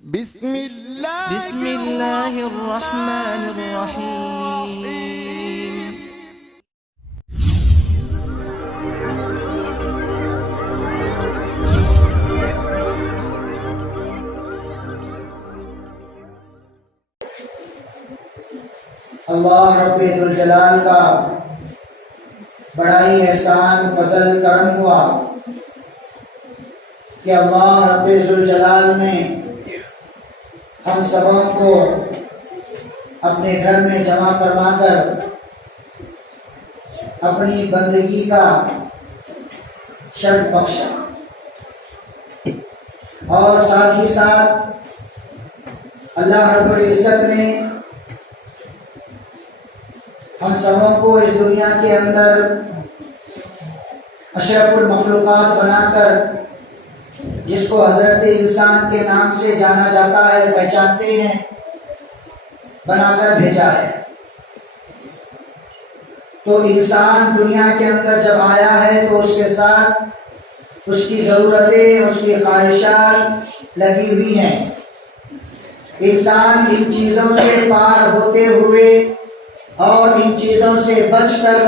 بسم الله الرحمن الرحيم. اللہ رب ذوالجلال کا بڑا ہی احسان فضل کرم ہوا کہ اللہ رب ذوالجلال نے ہم سبوں کو اپنے گھر میں جمع فرما کر اپنی بندگی کا شرف بخشا، اور ساتھ ہی ساتھ اللہ رب العزت نے ہم سبوں کو اس دنیا کے اندر اشرف المخلوقات بنا کر، جس کو حضرت انسان کے نام سے جانا جاتا ہے، پہچانتے ہیں، بنا کر بھیجا ہے۔ تو انسان دنیا کے اندر جب آیا ہے تو اس کے ساتھ اس کی ضرورتیں، اس کی خواہشات لگی ہوئی ہیں۔ انسان ان چیزوں سے پار ہوتے ہوئے اور ان چیزوں سے بچ کر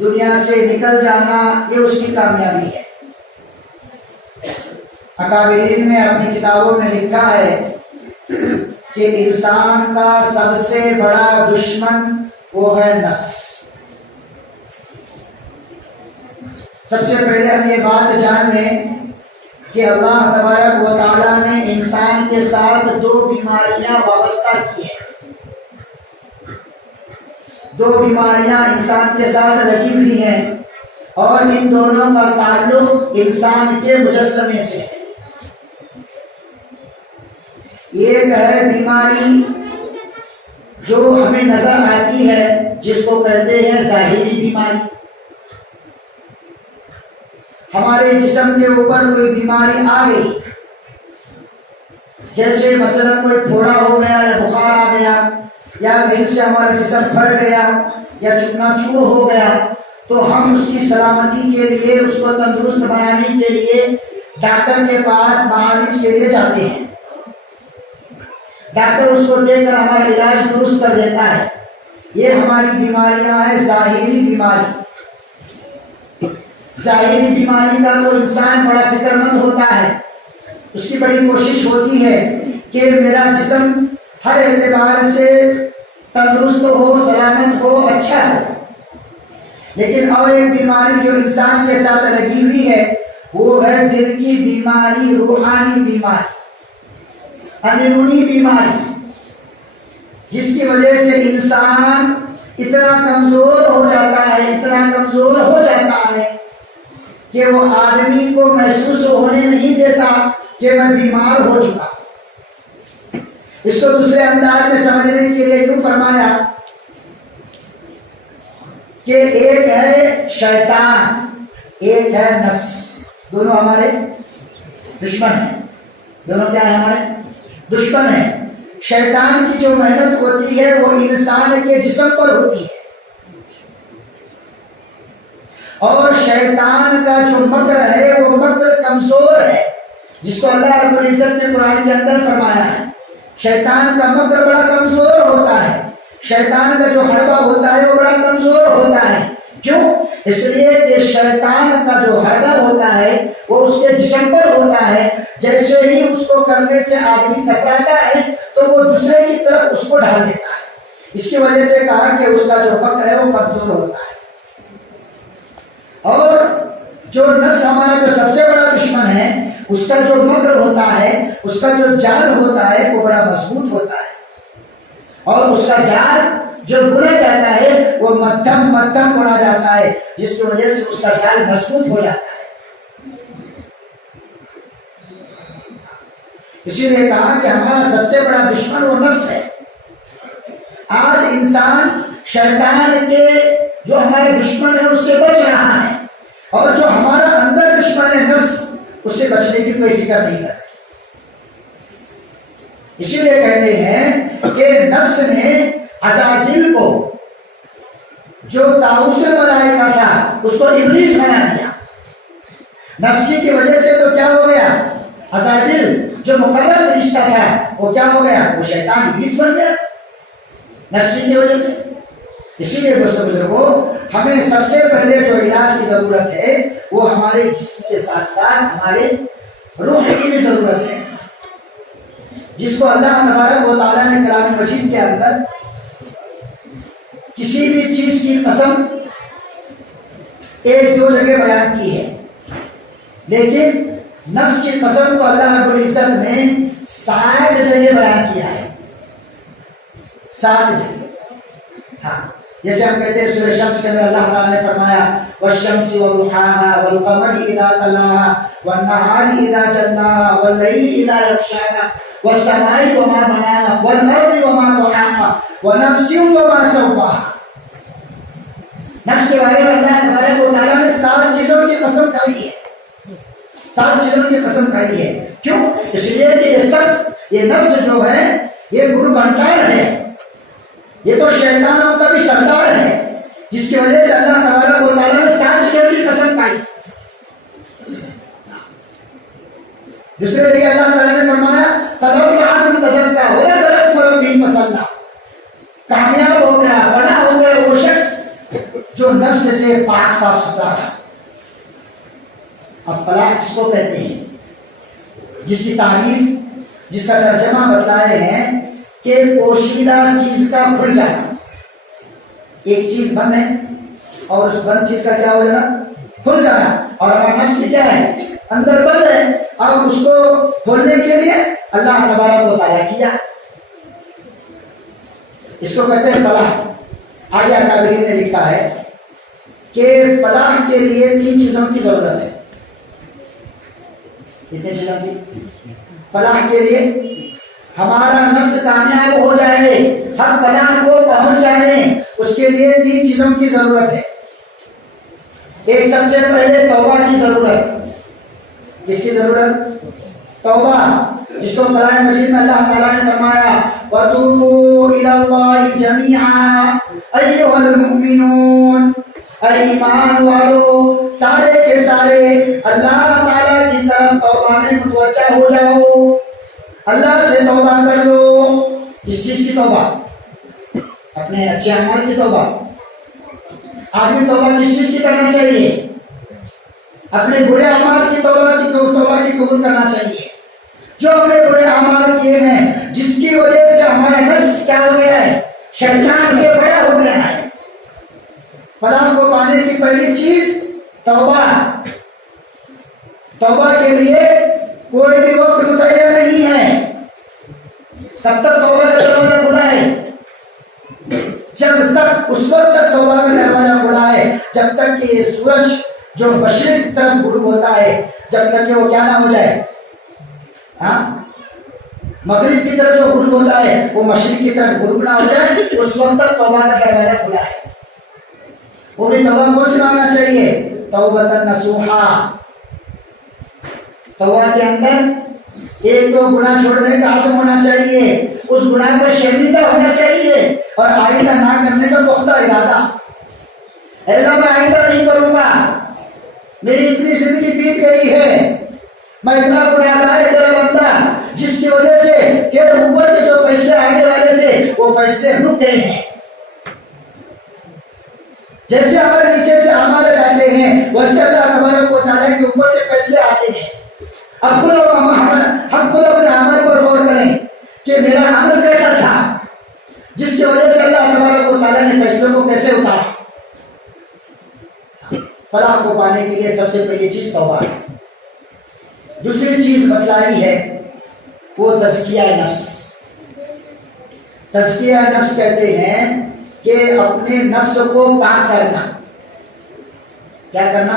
دنیا سے نکل جانا، یہ اس کی کامیابی ہے۔ اکابرین نے اپنی کتابوں میں لکھا ہے کہ انسان کا سب سے بڑا دشمن وہ ہے نفس۔ سب سے پہلے ہم یہ بات جان لیں کہ اللہ تبارک و تعالیٰ نے انسان کے ساتھ دو بیماریاں وابستہ کی ہیں۔ دو بیماریاں انسان کے ساتھ لگی ہوئی ہیں، اور ان دونوں کا تعلق انسان کے مجسمے سے ہے۔ ایک ہے بیماری جو ہمیں نظر آتی ہے، جس کو کہتے ہیں ظاہری بیماری۔ ہمارے جسم کے اوپر کوئی بیماری آ گئی، جیسے مثلا کوئی پھوڑا ہو گیا یا بخار آ گیا، یا کہیں سے ہمارا جسم پھٹ گیا یا چکنا چور ہو گیا، تو ہم اس کی سلامتی کے لیے، اس کو تندرست بنانے کے لیے ڈاکٹر کے پاس معالج کے لیے جاتے ہیں۔ ڈاکٹر اس کو دے کر ہمارا علاج درست کر دیتا ہے۔ یہ ہماری بیماریاں ہیں ظاہری بیماری۔ ظاہری بیماری کا تو انسان بڑا فکر مند ہوتا ہے، اس کی بڑی کوشش ہوتی ہے کہ میرا جسم ہر اعتبار سے تندرست ہو، سلامت ہو، اچھا ہو۔ لیکن اور ایک بیماری جو انسان کے ساتھ لگی ہوئی ہے، وہ ہے دل کی بیماری، روحانی بیماری، اندرونی بیماری، جس کی وجہ سے انسان اتنا کمزور ہو جاتا ہے کہ وہ آدمی کو محسوس ہونے نہیں دیتا کہ میں بیمار ہو چکا۔ اس کو دوسرے انداز میں سمجھنے کے لیے کیوں فرمایا کہ ایک ہے شیطان، ایک ہے نفس، دونوں ہمارے دشمن ہیں۔ دونوں کیا ہے؟ ہمارے دشمن ہیں۔ شیطان کی جو محنت ہوتی ہے وہ انسان کے جسم پر ہوتی ہے، اور شیطان کا جو مکر ہے وہ مکر کمزور ہے، جس کو اللہ رب العزت نے قرآن کے اندر فرمایا ہے۔ شیطان کا مکر بڑا کمزور ہوتا ہے، شیطان کا جو حربہ ہوتا ہے وہ بڑا کمزور ہوتا ہے۔ کیوں؟ اس لیے کہ شیطان کا جو حربہ ہوتا ہے وہ اس کے جسم پر ہوتا ہے۔ جیسے ہی اس کو کرنے سے آدمی کتراتا ہے تو وہ دوسرے کی طرف اس کو ڈال دیتا ہے۔ اس کی وجہ سے کہا کہ اس کا جو مکر ہے وہ کمزور ہوتا ہے۔ اور جو نفس ہمارا جو سب سے بڑا دشمن ہے، اس کا جو مکر ہوتا ہے، اس کا جو جال ہوتا ہے وہ بڑا مضبوط ہوتا ہے، اور اس کا جال جو بنا جاتا ہے وہ مدھم بنا جاتا ہے، جس کی وجہ سے اس کا جال مضبوط ہو جاتا ہے۔ اسی لیے کہا کہ ہمارا سب سے بڑا دشمن وہ نفس ہے۔ آج انسان شیطان کے جو ہمارے دشمن ہے اس سے بچ رہا ہے، اور جو ہمارا اندر دشمن ہے نفس، اس سے بچنے کی کوئی فکر نہیں کرتا۔ اسی لیے کہتے ہیں کہ نفس نے عزازیل کو، جو طاؤس الملائکہ تھا، اس کو ابلیس بنا دیا۔ نفسی کی وجہ سے تو کیا ہو گیا عزازیل جو مقرر فرشتہ تھا وہ کیا ہو گیا؟ وہ شیطان ابلیس بن گیا نفسی کی وجہ سے۔ اسی لیے دوستوں بزرگوں ہمیں سب سے پہلے جو علاج کی ضرورت ہے وہ ہمارے جسم کے ساتھ ساتھ ہمارے روح کی بھی ضرورت ہے، جس کو اللہ تبارک و تعالیٰ نے کلام مجید کے اندر کسی بھی چیز کی قسم ایک دو جگہ بیان کی ہے، لیکن نفس کی قسم کو اللہ رب العزت نے 7 جگہ بیان کیا ہے، 7 جگہ۔ ہاں جیسے ہم کہتے ہیں سورہ شمس کے اندر اللہ تعالیٰ نے فرمایا والشمس وضحاها والقمر اذا تلاها والنهار اذا جلاها والليل اذا يغشاها والسماء وما بناها والارض وما طحاها ونفس وما سواها۔ نفس کے بارے میں اللہ تبارک و تعالیٰ نے 7 چیزوں کی قسم کھائی ہے، 7 چیزوں کی قسم کھائی ہے۔ کیوں؟ اس لیے کہ یہ شخص، یہ نفس جو ہے یہ گرو بنٹار ہے، یہ تو شیطانوں کا بھی سردار ہے، جس کی وجہ سے اللہ تبارک و تعالیٰ نے 7 چیزوں کی قسم کھائی۔ دوسرے جگہ اللہ تعالیٰ نے فرمایا تذکر من تزکا وذکر اسم ربہ فصلی، کامیاب ہو گیا، فلاح ہو گیا وہ شخص جو نفس سے پاک صاف ستھرا ہے۔ اب فلاح کس کو کہتے ہیں؟ جس کی تعریف، جس کا ترجمہ بتلائے ہیں کہ پوشیدہ چیز کا کھل جانا۔ ایک چیز بند ہے اور اس بند چیز کا کیا ہو جانا؟ کھل جانا۔ اور ہمارا نفس بھی کیا ہے؟ اندر بند ہے، اب اس کو کھولنے کے لیے اللہ تبارک و تعالیٰ کیا، اس کو کہتے ہیں فلاح۔ آگے اکابرین نے لکھا ہے کہ فلاح کے لیے 3 چیزوں کی ضرورت ہے۔ کتنے چیزوں کی؟ فلاح کے لیے ہمارا نفس کامیاب ہو جائے، ہم فلاح کو پہنچ جائیں، اس کے لیے 3 چیزوں کی ضرورت ہے۔ ایک سب سے پہلے توبہ کی ضرورت۔ کس کی ضرورت؟ توبہ، جس کو قرآن مجید میں اللہ تعالیٰ نے فرمایا وَتُوبُوا إِلَى اللَّهِ جَمِيعًا أَيُّهَا الْمُؤْمِنُونَ، اے ایمان والو سارے کے سارے اللہ تعالیٰ کی طرف توبہ میں متوجہ ہو جاؤ، اللہ سے توبہ کر لو۔ کس چیز کی توبہ؟ اپنے اچھے اعمال کی توبہ۔ آدمی توبہ کس چیز کی کرنا چاہیے؟ اپنے برے اعمال کی توبہ کی قبول کرنا چاہیے۔ جو اپنے برے اعمال کیے ہیں، جس کی وجہ سے ہمارا نفس کیا ہو گیا ہے؟ شیطان سے بڑا ہو گیا ہے۔ فلاح کو پانے کی پہلی چیز توبہ۔ توبہ کے لیے کوئی بھی وقت متعین نہیں ہے، تب تک توبہ کا دروازہ کھلا ہے، جب تک اس وقت تک توبہ کا دروازہ کھلا ہے جب تک کہ یہ سورج جو مشرق کی طرف غروب ہوتا ہے، جب تک کہ وہ کیا نہ ہو جائے، ہاں مغرب کی طرف جو غروب ہوتا ہے وہ مشرق کی طرف غروب نہ ہو جائے، اس وقت تک توبہ کا دروازہ کھلا ہے۔ وہ بھی توبہ کون سی مانگنا چاہیے؟ توبۃ نصوحا۔ توبہ کے اندر ایک تو گناہ چھوڑنے کا عزم ہونا چاہیے، اس گناہ پر شرمندہ ہونا چاہیے، اور آئندہ نہ کرنے کا پختہ ارادہ۔ ایسا میں آئندہ نہیں کروں گا، میری اتنی زندگی بیت گئی ہے، میں اتنا گناہگار تیرا بندہ، جس کی وجہ سے تیرے اوپر سے جو فیصلے آنے والے تھے وہ فیصلے رک گئے ہیں۔ جیسے ہمارے نیچے سے اعمال جاتے ہیں ویسے اللہ تبارک و تعالیٰ کے اوپر سے فیصلے آتے ہیں۔ اب ہم خود اپنے عمل پر غور کریں کہ میرا عمل کیسا تھا، جس کی وجہ سے اللہ تبارک و تعالیٰ نے فیصلوں کو کیسے اتارا۔ فلاح کو پانے کے لیے سب سے پہلی چیز توبہ ہے۔ دوسری چیز بتلائی ہے وہ تزکیہ نفس۔ تزکیہ نفس کہتے ہیں کہ اپنے نفس کو پاک کرنا۔ کیا کرنا؟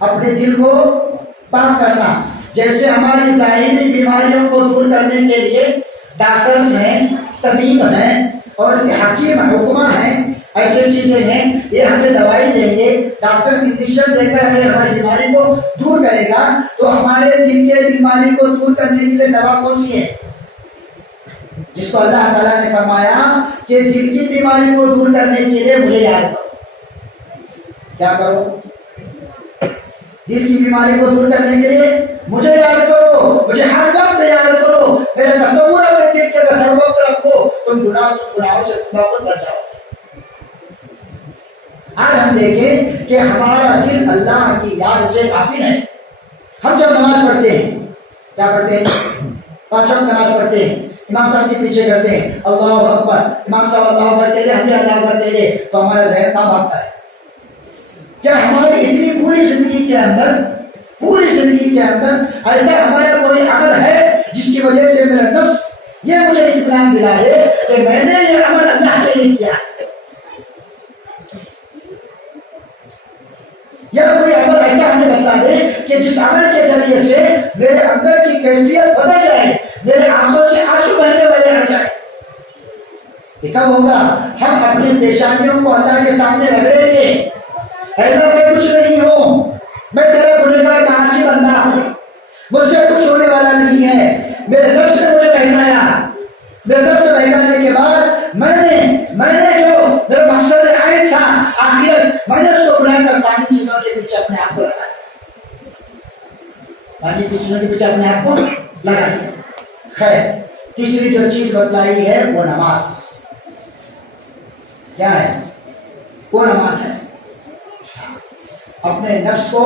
اپنے دل کو پاک کرنا۔ جیسے ہماری ظاہری بیماریوں کو دور کرنے کے لیے ڈاکٹرز ہیں، طبیب ہیں اور حکیم حکمہ ہیں، ایسے چیزیں ہیں، یہ ہمیں دوائی دیں گے، ڈاکٹر انجیکشن دے کر ہمیں ہماری بیماری کو دور کرے گا، تو ہمارے دل کے بیماری کو دور کرنے کے لیے دوا کون سی ہے؟ جس کو اللہ تعالیٰ نے فرمایا کہ دل کی بیماری کو دور کرنے کے لیے مجھے یاد کرو۔ کیا کرو؟ دل کی بیماری کو دور کرنے کے لیے مجھے یاد کرو، مجھے ہر وقت یاد کرو، میرا تصور اپنے دل کے اندر ہر وقت رکھو، تم گناہوں سے بہت بچاؤ۔ آج ہم دیکھیں کہ ہمارا دل اللہ کی یاد سے غافل ہے۔ ہم جب نماز پڑھتے ہیں کیا پڑھتے ہیں؟ 5 وقت نماز پڑھتے ہیں، امام صاحب کے پیچھے کرتے ہیں اللہ اکبر، امام صاحب اللہ اکبر کہتے ہیں، ہم بھی اللہ اکبر کہتے ہیں، تو ہمارا ذہن کہاں بھاگتا ہے؟ کیا ہماری اتنی پوری زندگی کے اندر ایسا ہمارا کوئی عمل ہے جس کی وجہ سے میرا نفس یہ مجھے اطمینان دلائے کہ میں نے یہ عمل اللہ کے لیے کیا؟ یا کوئی عمل ایسا ہمیں بتا دے کہ جس عمل کے ذریعے سے میرے اندر کی کیفیت بدل جائے، میرے آنکھوں سے آنسو بہنے والے آ جائے؟ یہ کب ہوگا؟ ہم اپنی پیشانیوں کو اللہ کے سامنے رگڑیں گے، ایسا میں کچھ نہیں ہوں، میں تیرا گنہگار معاصی بندہ ہوں، مجھ سے کچھ ہونے والا نہیں ہے، میرے نفس نے مجھے بہکایا، میرے نفس سے بہکانے کے بعد میں نے جو میرا مقصد عین تھا آخرت، میں نے اس کو بلا کر پانی چیزوں کے پیچھے اپنے آپ کو لگا دیا، پانی چیزوں کے پیچھے اپنے آپ کو لگا دیا۔ خیر، تیسری جو چیز بتلائی ہے وہ نماز۔ کیا ہے وہ؟ نماز ہے۔ اپنے نفس کو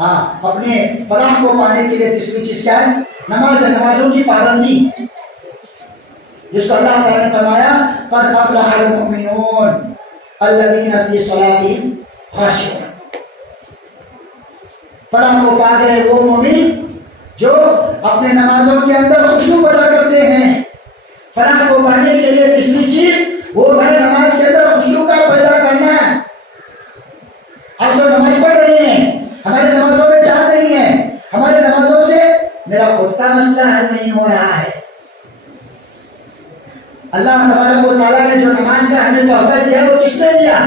اپنے فلاح کو پانے کے لیے تیسری چیز کیا ہے؟ نماز ہے، نمازوں کی پابندی، جس کو اللہ تعالیٰ نے فرمایا قد افلح المؤمنون الذین فی صلاتہم خاشعون۔ فلاح کو پا گئے وہ مومن جو اپنے نمازوں کے اندر خشوع پیدا کرتے ہیں۔ فلاح کو پانے کے لیے تیسری چیز وہ ہے نماز کے اندر خشوع کا پیدا کرنا ہے۔ آج تو نماز پڑھ رہے ہیں، ہماری نمازوں میں جان نہیں ہے، ہماری نمازوں سے میرا خود کا مسئلہ حل نہیں ہو رہا ہے۔ اللہ تبارک و تعالیٰ نے جو نماز کا ہمیں تحفہ دیا وہ کس نے دیا؟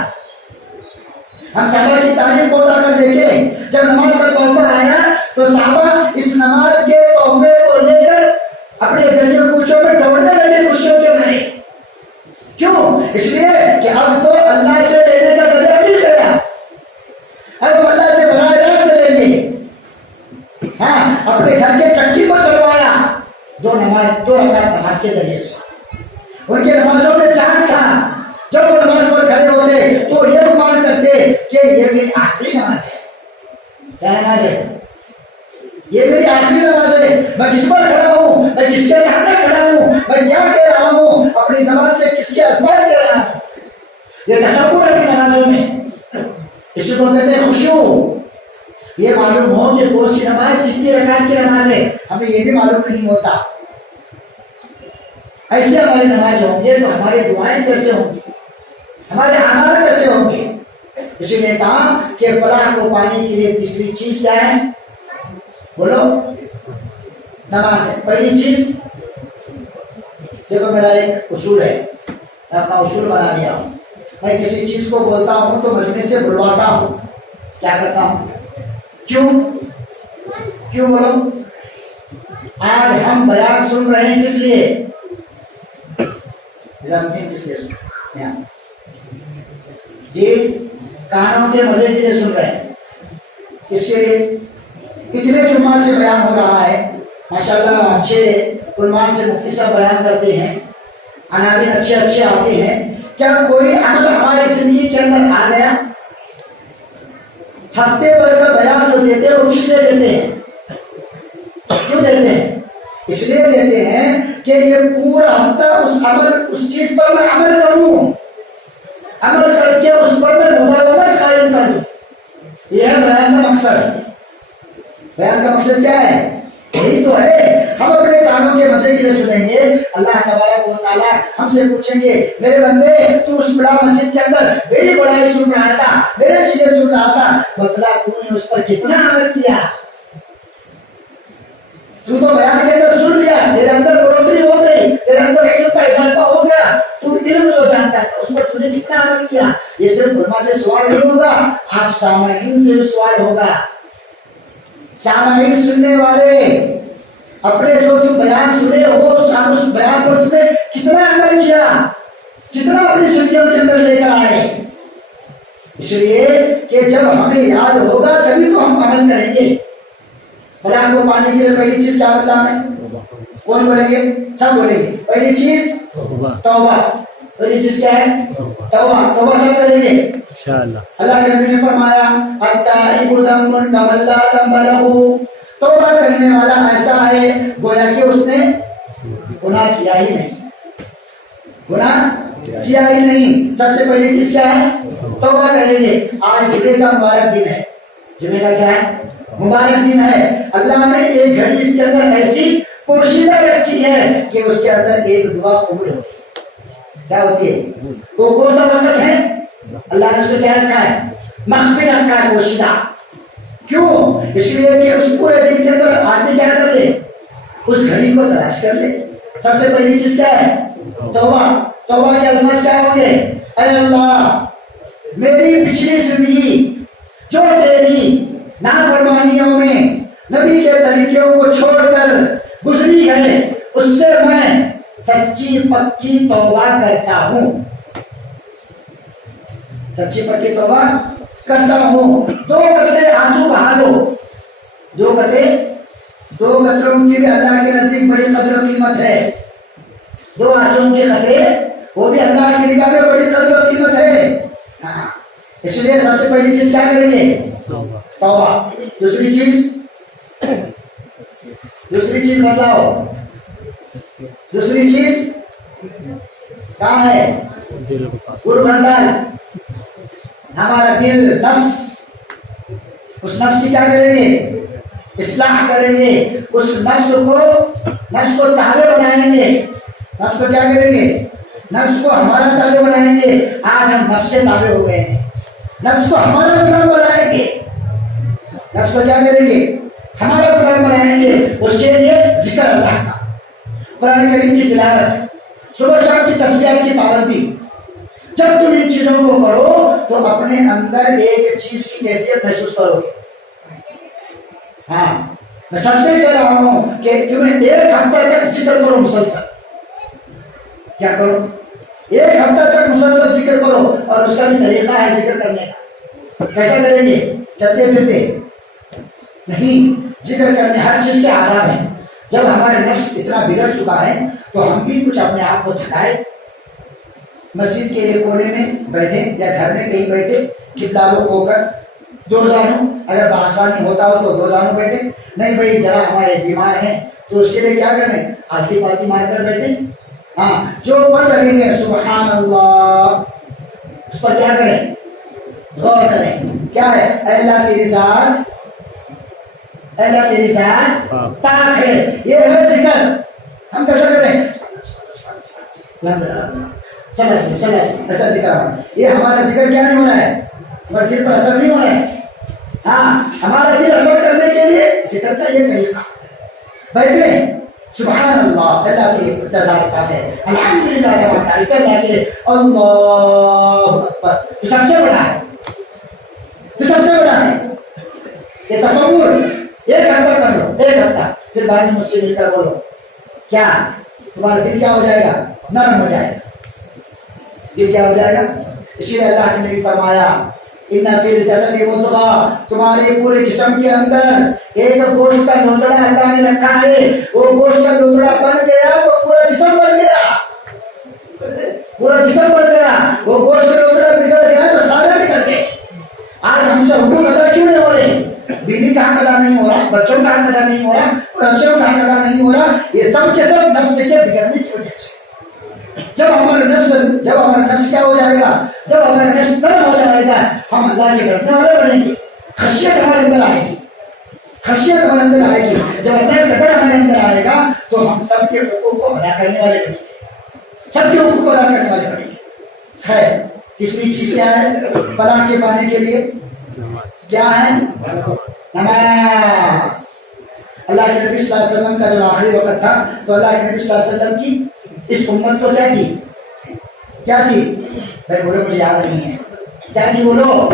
ہم صحابہ کی تاریخ کو اٹھا کر دیکھیں، جب نماز کا تحفہ آیا تو صحابہ اس نماز کے تحفے کو لے کر اپنے گلیوں کوچوں میں دوڑنے لگے خوشیوں کے بھرے۔ کیوں؟ اس لیے کہ اب تو اللہ سے لینے کا ذریعہ مل گیا، اب اللہ سے براہ راست لیں گے۔ اپنے گھر کے چکی کو چلوایا دو رکعت نماز کے ذریعے سے۔ ان کے نمازوں میں چاند تھا، جب وہ نماز پر کھڑے ہوتے تو یہ گمان کرتے کہ یہ میری آخری نماز ہے۔ کیا نماز ہے؟ یہ میری آخری نماز ہے، میں کس پر کھڑا ہوں، میں کس کے سامنے کھڑا ہوں، میں کیا کہہ رہا ہوں، اپنی زبان سے کس کے الفاظ کہہ رہا ہوں، یہ تصور اپنی نمازوں میں۔ اسی کو کہتے ہیں خشوع۔ یہ معلوم ہو کہ کون سی نماز کتنی رکعت کی نماز ہے، ہمیں یہ بھی معلوم نہیں ہوتا۔ ایسے ہماری نماز ہوں گے تو ہماری دعائیں کیسے ہوں گی، ہمارے اعمال کیسے ہوں گے؟ اسی لیے کہا کہ فلاح کو پانے کے لیے تیسری چیز کیا ہے؟ بولو، نماز ہے۔ پہلی چیز دیکھو، میرا ایک اصول ہے، میں اپنا اصول بنا لیا ہوں، میں کسی چیز کو بولتا ہوں تو مجمع سے بلواتا ہوں، کیا کرتا ہوں؟ کیوں بولو؟ آج ہم بیان سن رہے ہیں کس لیے؟ جی، کانوں کے مزے کے لیے سن رہے ہیں۔ کس کے لیے؟ اتنے جمعہ سے بیان ہو رہا ہے، ماشاءاللہ اچھے عنوان سے مفتی صاحب بیان کرتے ہیں، عناوین اچھے آتے ہیں۔ کیا کوئی عمل ہماری زندگی کے اندر آ گیا؟ ہفتے بھر کا بیان جو دیتے ہیں وہ کس لیے دیتے ہیں؟ کیوں دیتے ہیں؟ اس لیے دیتے ہیں کہ یہ پورا ہفتہ اس چیز پر میں عمل کروں، عمل کر کے اس پر میں مداومت قائم کروں۔ یہ ہے بیان کا مقصد۔ بیان کا مقصد کیا ہے؟ یہی تو ہے، ہم اپنے کانوں کے مزے کے لیے سنیں گے، اللہ تبارک و تعالیٰ ہم سے پوچھیں گے میرے بندے تو اس بڑا مسجد کے اندر میری بڑائی سن رہا تھا، میرے چیزیں سن رہا تھا، بتلا تو نے اس پر کتنا عمل کیا؟ تو بیان کے اندر سن لیا، تیرے اندر بڑھوتری ہو گئی، تیرے اندر علم کا اضافہ ہو گیا، تو علم جو جانتا ہے اس پر تجھے کتنا عمل کیا؟ یہ صرف علماء سے سوال نہیں ہوگا، آپ سامعین سے بھی سوال ہوگا۔ سامعین سننے والے اپنے جو تم بیان سنے ہو اس بیان پر تم نے کتنا عمل کیا، کتنا اپنی زندگیوں کے اندر لے کر آئے؟ اس لیے کہ کہ جب ہمیں یاد ہوگا تبھی تو ہم عمل کریں گے. فلاں کو پانے کے لیے پہلی چیز کیا بتاؤں میں؟ کون بولیں گے؟ سب بولیں گے. پہلی چیز توبہ. پہلی چیز کیا ہے؟ توبہ. توبہ سب کریں گے انشاءاللہ. اللہ کے نبی نے فرمایا التائب ذنب کمن لا ذنب لہ. توبہ کرنے والا ایسا ہے گویا کہ اس نے گناہ کیا ہی نہیں. گناہ کیا ہی نہیں. سب سے پہلی چیز کیا ہے؟ توبہ کریں گے. آج جمعے کا مبارک دن ہے. جمعے کا کیا ہے؟ مبارک دن ہے. اللہ نے ایک گھڑی اس کے اندر ایسی پوشیدہ رکھی ہے کہ اس کے اندر ایک دعا قبول ہوتی ہے. کیا ہوتی ہے وہ؟ کون سا وقت ہے؟ اللہ نے اس کو کیا رکھا ہے؟ مخفی رکھا ہے، پوشیدہ. کیوں؟ اس لیے کہ اس پورے دن کے اندر آدمی کیا کر لے؟ اس گھڑی کو تلاش کر لے. سب سے پہلی چیز کیا ہے؟ توبہ. توبہ کے الفاظ کیا ہوں گے؟ اے اللہ میری پچھلی زندگی جو تیری نافرمانیوں میں نبی کے طریقوں کو چھوڑ کر گزری ہے اس سے میں سچی پکی توبہ کرتا ہوں. سچی پکی توبہ کرتا ہوں. 2 قطرے آنسو بہا لو. 2 قطروں کی بھی اللہ کے نزدیک بڑی قدر و قیمت ہے. 2 آنسوں کے قطرے وہ بھی اللہ کی نگاہ میں بڑی قدر و قیمت ہے. اس لیے سب سے پہلی چیز کیا کریں گے؟ توبہ. دوسری چیز بتاؤ. دوسری چیز کہاں ہے؟ گرو بھنڈار. ہمارا دل، نفس. اس نفس کی کیا کریں گے؟ اصلاح کریں گے. اس نفس کو تابع بنائیں گے. نفس کو کیا کریں گے؟ نفس کو ہمارا تابع بنائیں گے. آج ہم نفس کے تابع ہو گئے ہیں. نفس کو ہمارا غلام بنائیں گے. نفس کو کیا کریں گے؟ ہمارا غلام بنائیں گے. اس کے لیے ذکر اللہ کا، قرآن کریم کی تلاوت، صبح شام کی تسبیحات کی پابندی. جب تم ان چیزوں کو کرو تو اپنے اندر ایک چیز کی کیفیت محسوس کرو گے. ہاں میں سچ میں کہہ رہا ہوں کہ تمہیں 1 ہفتہ تک ذکر کرو مسلسل. کیا کرو؟ 1 ہفتہ تک مسلسل ذکر کرو. اور اس کا بھی طریقہ ہے ذکر کرنے کا. کیسا کریں گے؟ چلتے پھرتے نہیں. ذکر کرنے ہر چیز کے آداب ہیں. جب ہمارے نفس اتنا بگڑ چکا ہے تو ہم بھی کچھ اپنے آپ کو تھکائے. مسجد کے ایک کونے میں بیٹھے یا گھر میں کہیں بیٹھے قبلہ رخ ہو کر 2 زانوں، اگر بآسانی ہوتا ہو تو 2 زانوں بیٹھے. نہیں بھائی ذرا ہمارے بیمار ہیں تو اس کے لیے کیا کریں؟ آلتی پالتی مار کر بیٹھے. ہاں جو پڑھ رہے ہیں سبحان اللہ اس پر کیا کریں؟ غور کریں. کیا ہے؟ اے اللہ تیری ذات، اے اللہ تیری ذات پاک ہے. یہ ہے ذکر. ہم کیسا کریں؟ ایسا ذکر. یہ ہمارا ذکر کیا نہیں ہو رہا ہے؟ ہمارے دل پر اثر نہیں ہو رہا ہے. ہاں ہمارا دل اثر کرنے کے لیے ذکر کا یہ طریقہ. بیٹھے سبحان اللہ، اللہ کی ذات پاک ہے، الحمدللہ تعریف اللہ کی، اللہ اکبر. یہ سب سے بڑا ہے. یہ سب سے بڑا ہے. یہ تصور 1 ہفتہ کر لو. 1 ہفتہ. پھر بعد میں مجھ سے مل کر بولو. کیا تمہارا دل کیا ہو جائے گا؟ نرم ہو جائے گا. دل کیا ہو جائے گا؟ اسی لیے اللہ نے فرمایا ان فی الجسد مضغہ، تمہارے پورے جسم کے اندر ایک گوشت کا لوتڑا اللہ نے رکھا ہے. وہ گوشت کا لوتڑا بن گیا تو پورا جسم بن گیا. پورا جسم بن گیا. وہ گوشت کا لوتڑا بگڑ گیا تو سارے بگڑ گئے. آج ہم سے حقوق ادا کیوں نہیں ہو رہے؟ بیوی کا حق ادا نہیں ہو رہا، بچوں کا حق ادا نہیں ہو رہا، بچوں کا حق ادا نہیں ہو رہا. یہ سب کے سب نفس کے بگڑنے کی وجہ سے. جب ہمارا نفس کیا ہو جائے گا؟ جب ہمارا نفس نرم ہو جائے گا ہم اللہ سے ڈرنے والے بنیں گے. خشیت ہمارے اندر آئے گی. خشیت ہمارے اندر آئے گی. جب اللہ کا ڈر ہمارے اندر آئے گا تو ہم سب کے حقوق کو ادا کرنے والے بنیں گے. سب کے حقوق کو ادا کرنے والے بنیں گے. ہے تیسری چیز کیا ہے فلاح کے پانے کے لیے؟ کیا ہے؟ نماز. اللہ کے نبی صلی اللہ علیہ وسلم کا جب آخری وقت تھا تو اللہ کے نبی صلی اللہ علیہ وسلم کی اس امت کو کیا تھی؟ بھائی بولو مجھے یاد نہیں ہے. کیا تھی بولو؟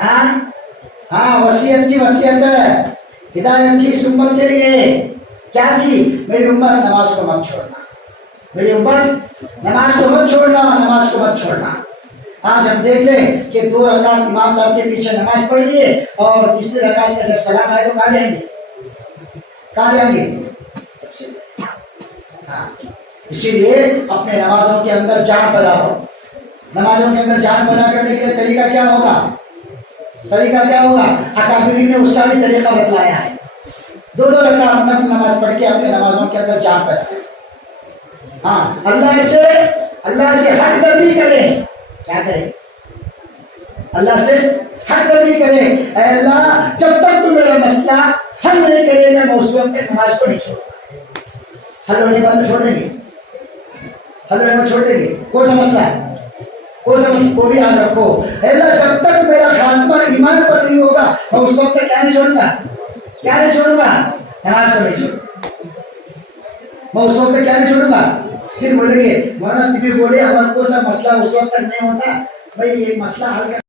ہاں وصیت تھی. وصیت ہدایت تھی اس امت کے لیے. کیا تھی؟ میری امت نماز کو مت چھوڑنا. میری امت نماز کو مت چھوڑنا. نماز کو مت چھوڑنا. آج ہم دیکھ لیں کہ 2 رکعت امام صاحب کے پیچھے نماز پڑھ لیے اور تیسری رکعت میں جب سلام آئے تو کہاں جائیں گے؟ کہاں جائیں گے؟ اسی لیے اپنے نمازوں کے اندر جان پیدا ہو. نمازوں کے اندر جان پیدا کرنے کے لیے طریقہ کیا ہوگا؟ طریقہ کیا ہوگا؟ اکابرین نے اس کا بھی طریقہ بتلایا ہے. 2 رکعت نفل نماز پڑھ کے اپنے نمازوں کے اندر جان پیدا کرے. ہاں اللہ سے ہٹ کر بھی کرے. کیا کرے؟ اللہ سے ہٹ کر بھی کرے. اے اللہ جب تک تو میرا مسئلہ حل نہیں کرے گا میں اس وقت تک نماز کو نہیں چھوڑوں. حل ہونے کے بعد چھوڑ دیں گے؟ حل ہونے میں چھوڑ دیں گے؟ کون سا مسئلہ ہے؟ کو بھی یاد رکھو. اے اللہ جب تک میرا خاتمہ ایمان پر نہیں ہوگا میں اس وقت تک کیا نہیں چھوڑوں گا؟ کیا نہیں چھوڑوں گا؟ نماز کو نہیں چھوڑوں. میں اس وقت تک کیا نہیں چھوڑوں گا؟ پھر بولیں گے مولانا تمہیں بولے ہمارا کوئی سا مسئلہ اس وقت تک نہیں ہوتا. بھائی یہ مسئلہ حل کر